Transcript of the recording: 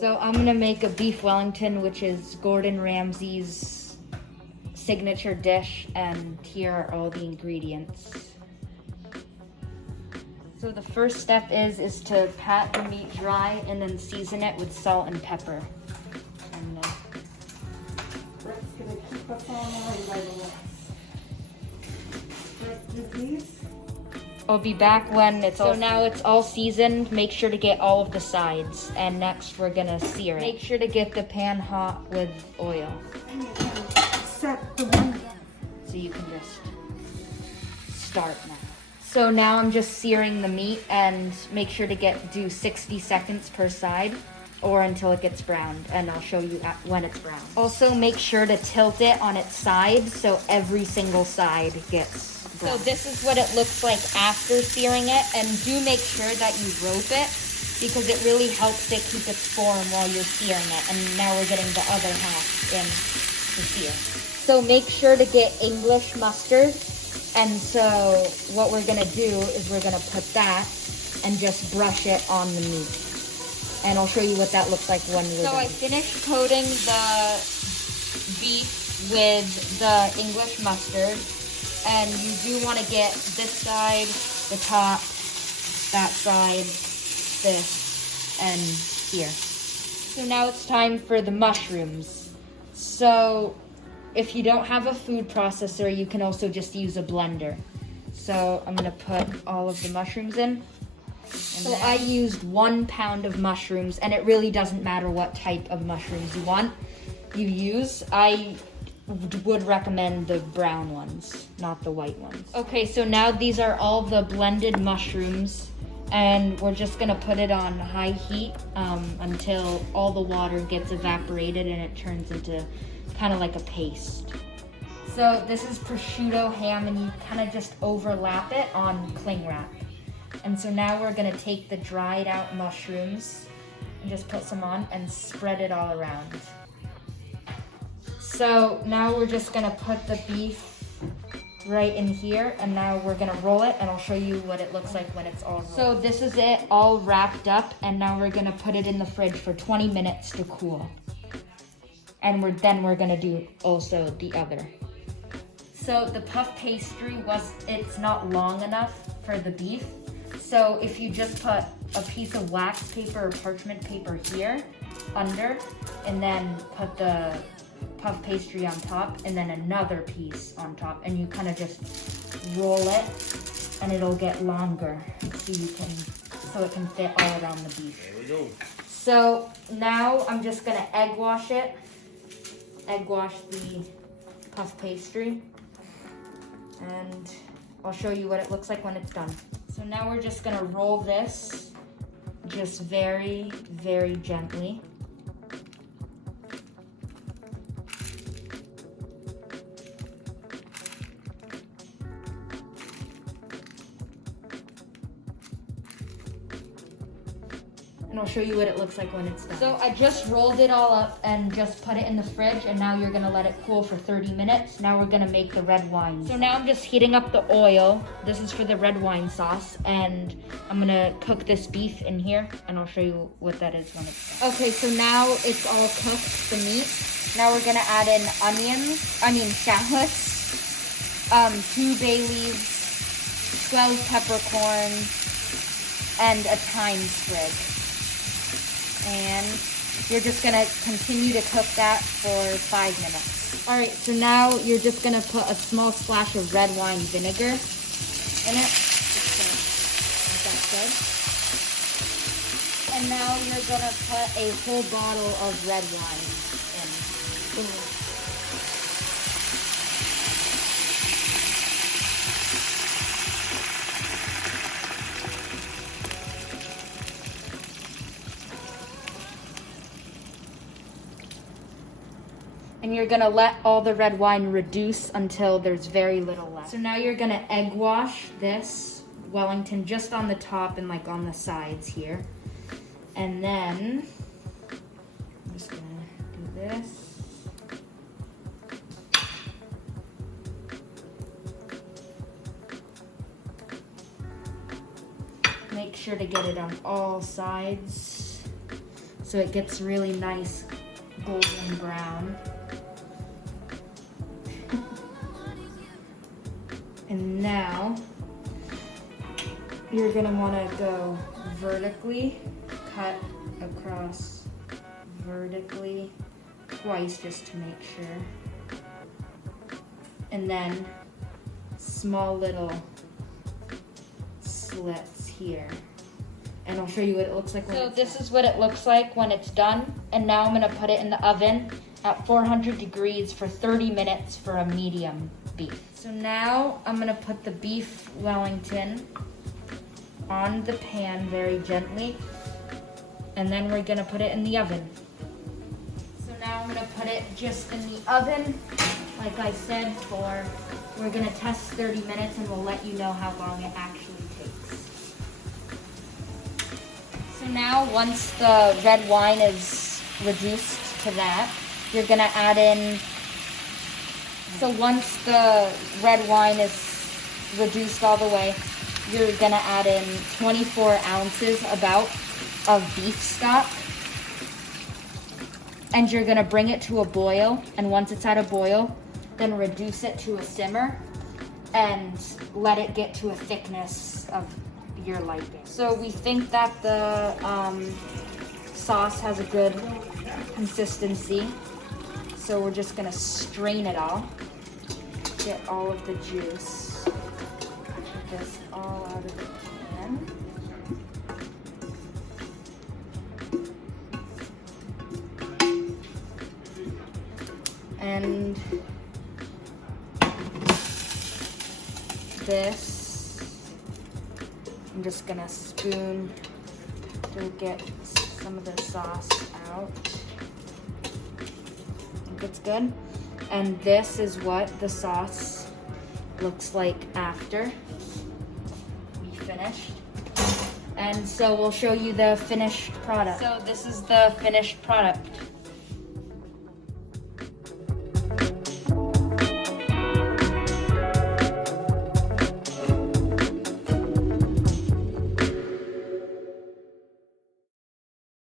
So I'm gonna make a Beef Wellington, which is Gordon Ramsay's signature dish, and here are all the ingredients. So the first step is to pat the meat dry and then season it with salt and pepper. And Gonna keep us on by the way. I'll be back when it's all. So now it's all seasoned. Make sure to get all of the sides. And next we're gonna sear it. Make sure to get the pan hot with oil. And you can set the one. So you can just start now. So now I'm just searing the meat, and make sure to do 60 seconds per side or until it gets browned, and I'll show you when it's browned. Also make sure to tilt it on its side so every single side gets brown. So this is what it looks like after searing it, and do make sure that you rope it because it really helps it keep its form while you're searing it. And now we're getting the other half in to sear. So make sure to get English mustard. And so what we're gonna do is we're gonna put that and just brush it on the meat. And I'll show you what that looks like when we're done. So I finished coating the beef with the English mustard. And you do want to get this side, the top, that side, this, and here. So now it's time for the mushrooms. So if you don't have a food processor, you can also just use a blender. So I'm gonna put all of the mushrooms in. So I used 1 pound of mushrooms, and it really doesn't matter what type of mushrooms you use. I would recommend the brown ones, not the white ones. Okay, so now these are all the blended mushrooms, and we're just gonna put it on high heat until all the water gets evaporated and it turns into kind of like a paste. So this is prosciutto ham, and you kind of just overlap it on cling wrap. And so now we're gonna take the dried out mushrooms and just put some on and spread it all around. So now we're just gonna put the beef right in here, and now we're gonna roll it, and I'll show you what it looks like when it's all rolled. So this is it all wrapped up, and now we're gonna put it in the fridge for 20 minutes to cool. And then we're gonna do also the other. So the puff pastry it's not long enough for the beef. So if you just put a piece of wax paper or parchment paper here under, and then put the puff pastry on top, and then another piece on top, and you kind of just roll it, and it'll get longer, so it can fit all around the beef. There we go. So now I'm just gonna egg wash it. Egg wash the puff pastry, and I'll show you what it looks like when it's done. So now we're just gonna roll this just very, very gently. And I'll show you what it looks like when it's done. So I just rolled it all up and just put it in the fridge, and now you're gonna let it cool for 30 minutes. Now we're gonna make the red wine. So now I'm just heating up the oil. This is for the red wine sauce, and I'm gonna cook this beef in here, and I'll show you what that is when it's done. Okay, so now it's all cooked, the meat. Now we're gonna add in shallots, 2 bay leaves, 12 peppercorns, and a thyme sprig. And you're just gonna continue to cook that for 5 minutes. All right, so now you're just gonna put a small splash of red wine vinegar in it. That's good. And now you're gonna put a whole bottle of red wine in. And you're gonna let all the red wine reduce until there's very little left. So now you're gonna egg wash this Wellington just on the top and like on the sides here. And then I'm just gonna do this. Make sure to get it on all sides. so it gets really nice golden brown. And now you're gonna wanna go vertically, cut across vertically twice just to make sure. And then small little slits here. And I'll show you what it looks like when it's done. So this is what it looks like when it's done. And now I'm gonna put it in the oven at 400 degrees for 30 minutes for a medium beef. So now I'm gonna put the beef Wellington on the pan very gently. And then we're gonna put it in the oven. So now I'm gonna put it just in the oven, like I said, we're gonna test 30 minutes and we'll let you know how long it actually takes. So now once the red wine is reduced to that, you're gonna add in, so once the red wine is reduced all the way, you're gonna add in 24 ounces about of beef stock. And you're gonna bring it to a boil, and once it's at a boil, then reduce it to a simmer and let it get to a thickness of your liking. So we think that the sauce has a good consistency. So we're just gonna strain it all, get all of the juice, get this all out of the pan. And this, I'm just gonna spoon to get some of the sauce out. I think it's good. And this is what the sauce looks like after we finished. And so we'll show you the finished product. So this is the finished product.